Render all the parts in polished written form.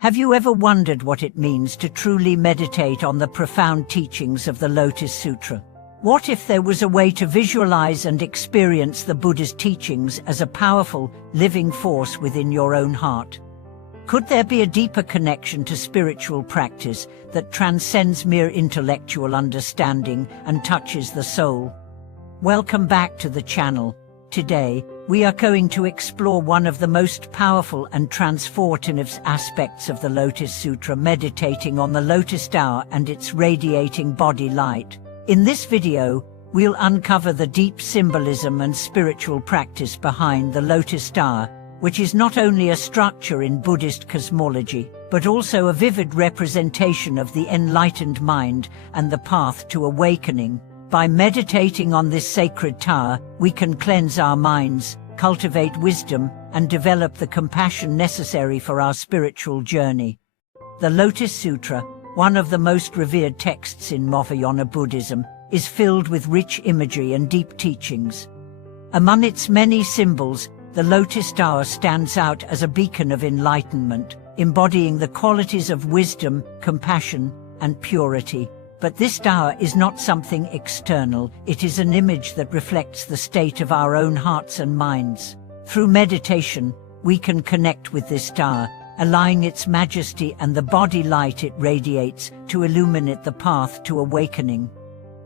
Have you ever wondered what it means to truly meditate on the profound teachings of the Lotus Sutra? What if there was a way to visualize and experience the Buddha's teachings as a powerful, living force within your own heart? Could there be a deeper connection to spiritual practice that transcends mere intellectual understanding and touches the soul? Welcome back to the channel. Today, we are going to explore one of the most powerful and transformative aspects of the Lotus Sutra, meditating on the Lotus Star and its radiating body light. In this video, we'll uncover the deep symbolism and spiritual practice behind the Lotus Star, which is not only a structure in Buddhist cosmology, but also a vivid representation of the enlightened mind and the path to awakening. By meditating on this sacred tower, we can cleanse our minds, cultivate wisdom, and develop the compassion necessary for our spiritual journey. The Lotus Sutra, one of the most revered texts in Mahayana Buddhism, is filled with rich imagery and deep teachings. Among its many symbols, the Lotus Star stands out as a beacon of enlightenment, embodying the qualities of wisdom, compassion, and purity. But this star is not something external, it is an image that reflects the state of our own hearts and minds. Through meditation, we can connect with this star, allowing its majesty and the body light it radiates to illuminate the path to awakening.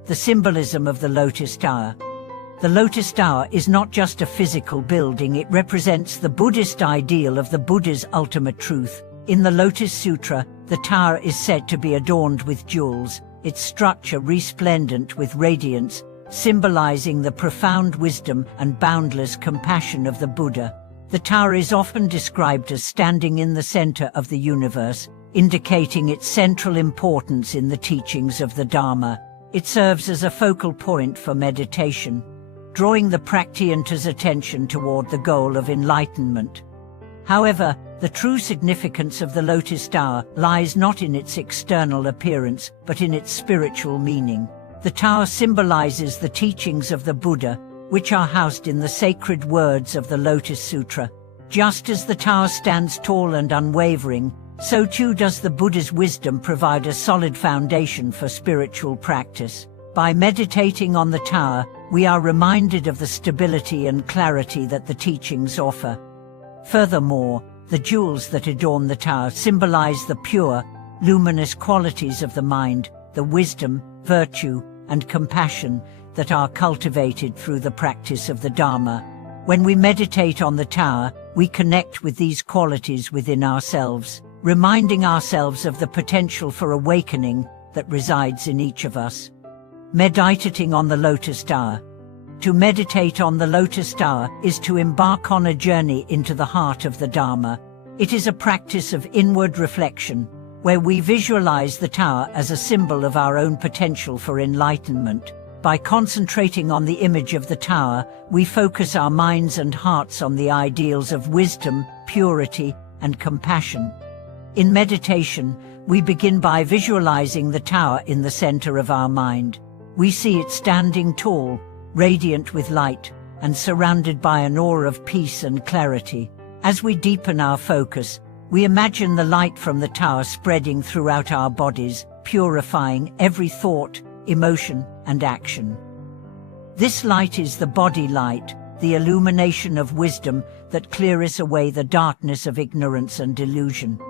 The symbolism of the Lotus Star. The Lotus Star is not just a physical building, it represents the Buddhist ideal of the Buddha's ultimate truth. In the Lotus Sutra, the tower is said to be adorned with jewels, its structure resplendent with radiance, symbolizing the profound wisdom and boundless compassion of the Buddha. The tower is often described as standing in the center of the universe, indicating its central importance in the teachings of the Dharma. It serves as a focal point for meditation, drawing the practitioner's attention toward the goal of enlightenment. However, the true significance of the Lotus Star lies not in its external appearance, but in its spiritual meaning. The tower symbolizes the teachings of the Buddha, which are housed in the sacred words of the Lotus Sutra. Just as the tower stands tall and unwavering, so too does the Buddha's wisdom provide a solid foundation for spiritual practice. By meditating on the tower, we are reminded of the stability and clarity that the teachings offer. Furthermore, the jewels that adorn the tower symbolize the pure, luminous qualities of the mind, the wisdom, virtue, and compassion that are cultivated through the practice of the Dharma. When we meditate on the tower, we connect with these qualities within ourselves, reminding ourselves of the potential for awakening that resides in each of us. Meditating on the Lotus Star. To meditate on the Lotus Star is to embark on a journey into the heart of the Dharma. It is a practice of inward reflection, where we visualize the tower as a symbol of our own potential for enlightenment. By concentrating on the image of the tower, we focus our minds and hearts on the ideals of wisdom, purity, and compassion. In meditation, we begin by visualizing the tower in the center of our mind. We see it standing tall, radiant with light, and surrounded by an aura of peace and clarity. As we deepen our focus, we imagine the light from the tower spreading throughout our bodies, purifying every thought, emotion, and action. This light is the body light, the illumination of wisdom that clears away the darkness of ignorance and delusion.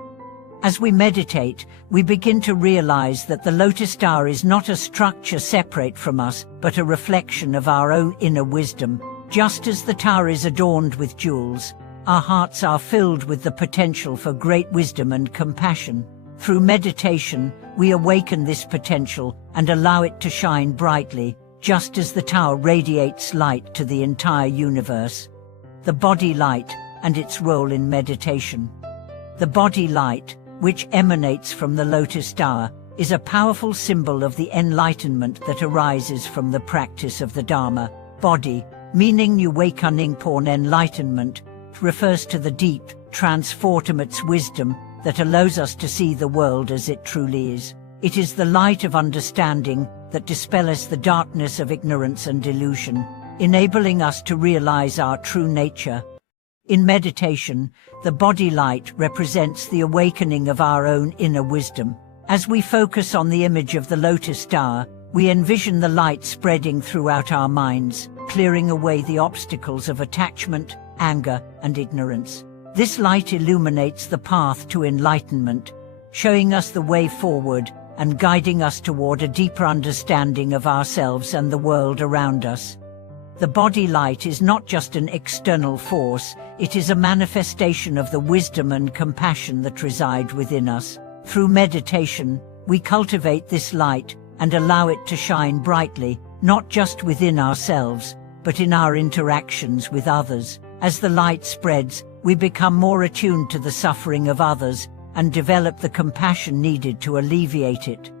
As we meditate, we begin to realize that the Lotus Star is not a structure separate from us, but a reflection of our own inner wisdom. Just as the tower is adorned with jewels, our hearts are filled with the potential for great wisdom and compassion. Through meditation, we awaken this potential and allow it to shine brightly, just as the tower radiates light to the entire universe. The body light and its role in meditation. The body light, which emanates from the Lotus Star, is a powerful symbol of the enlightenment that arises from the practice of the Dharma. Bodhi, meaning awakening upon enlightenment, refers to the deep, transformative wisdom that allows us to see the world as it truly is. It is the light of understanding that dispels the darkness of ignorance and delusion, enabling us to realize our true nature. In meditation, the body light represents the awakening of our own inner wisdom. As we focus on the image of the lotus star, we envision the light spreading throughout our minds, clearing away the obstacles of attachment, anger, and ignorance. This light illuminates the path to enlightenment, showing us the way forward and guiding us toward a deeper understanding of ourselves and the world around us. The body light is not just an external force, it is a manifestation of the wisdom and compassion that reside within us. Through meditation, we cultivate this light and allow it to shine brightly, not just within ourselves, but in our interactions with others. As the light spreads, we become more attuned to the suffering of others and develop the compassion needed to alleviate it.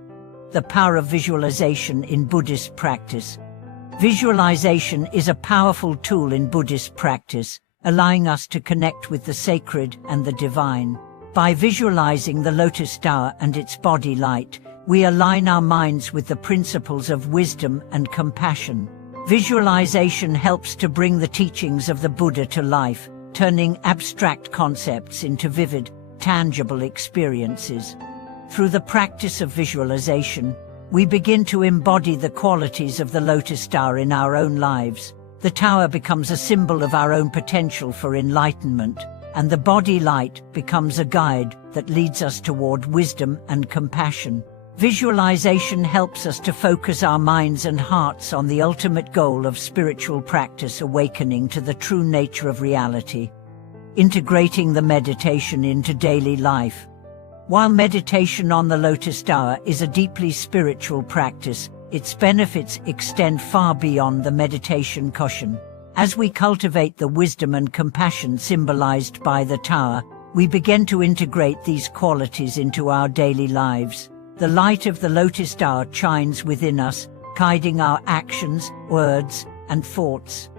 The power of visualization in Buddhist practice. Visualization is a powerful tool in Buddhist practice, allowing us to connect with the sacred and the divine. By visualizing the lotus star and its body light, we align our minds with the principles of wisdom and compassion. Visualization helps to bring the teachings of the Buddha to life, turning abstract concepts into vivid, tangible experiences. Through the practice of visualization, we begin to embody the qualities of the lotus star in our own lives. The tower becomes a symbol of our own potential for enlightenment, and the body light becomes a guide that leads us toward wisdom and compassion. Visualization helps us to focus our minds and hearts on the ultimate goal of spiritual practice, awakening to the true nature of reality. Integrating the meditation into daily life. While meditation on the lotus star is a deeply spiritual practice, its benefits extend far beyond the meditation cushion. As we cultivate the wisdom and compassion symbolized by the tower, we begin to integrate these qualities into our daily lives. The light of the lotus star shines within us, guiding our actions, words, and thoughts.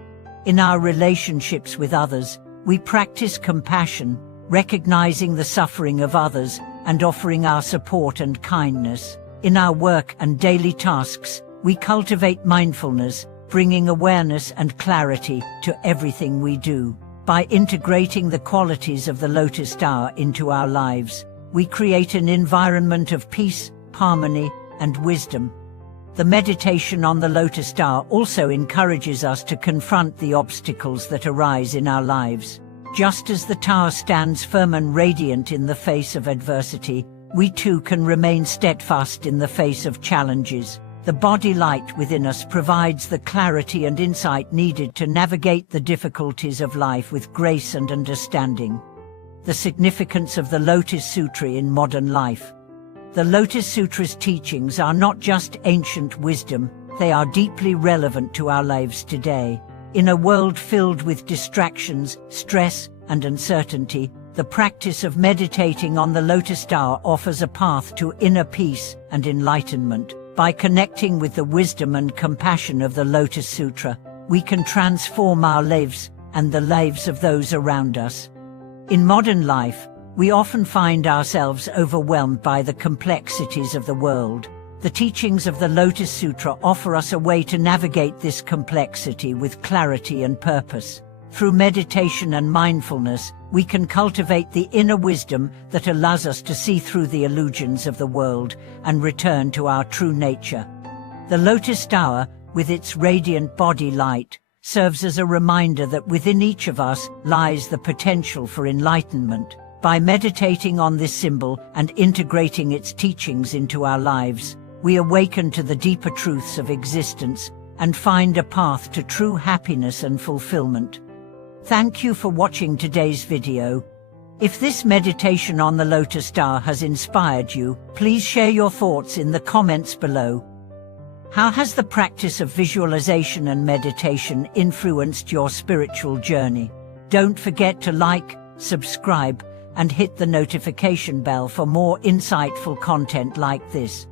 In our relationships with others, we practice compassion, recognizing the suffering of others and offering our support and kindness. In our work and daily tasks, we cultivate mindfulness, bringing awareness and clarity to everything we do. By integrating the qualities of the lotus star into our lives, we create an environment of peace, harmony, and wisdom. The meditation on the lotus star also encourages us to confront the obstacles that arise in our lives. Just as the tower stands firm and radiant in the face of adversity, we too can remain steadfast in the face of challenges. The body light within us provides the clarity and insight needed to navigate the difficulties of life with grace and understanding. The significance of the Lotus Sutra in modern life. The Lotus Sutra's teachings are not just ancient wisdom, they are deeply relevant to our lives today. In a world filled with distractions, stress, and uncertainty, the practice of meditating on the lotus star offers a path to inner peace and enlightenment. By connecting with the wisdom and compassion of the Lotus Sutra, we can transform our lives and the lives of those around us. In modern life, we often find ourselves overwhelmed by the complexities of the world. The teachings of the Lotus Sutra offer us a way to navigate this complexity with clarity and purpose. Through meditation and mindfulness, we can cultivate the inner wisdom that allows us to see through the illusions of the world and return to our true nature. The lotus star, with its radiant body light, serves as a reminder that within each of us lies the potential for enlightenment. By meditating on this symbol and integrating its teachings into our lives, we awaken to the deeper truths of existence and find a path to true happiness and fulfillment. Thank you for watching today's video. If this meditation on the lotus star has inspired you, please share your thoughts in the comments below. How has the practice of visualization and meditation influenced your spiritual journey? Don't forget to like, subscribe, and hit the notification bell for more insightful content like this.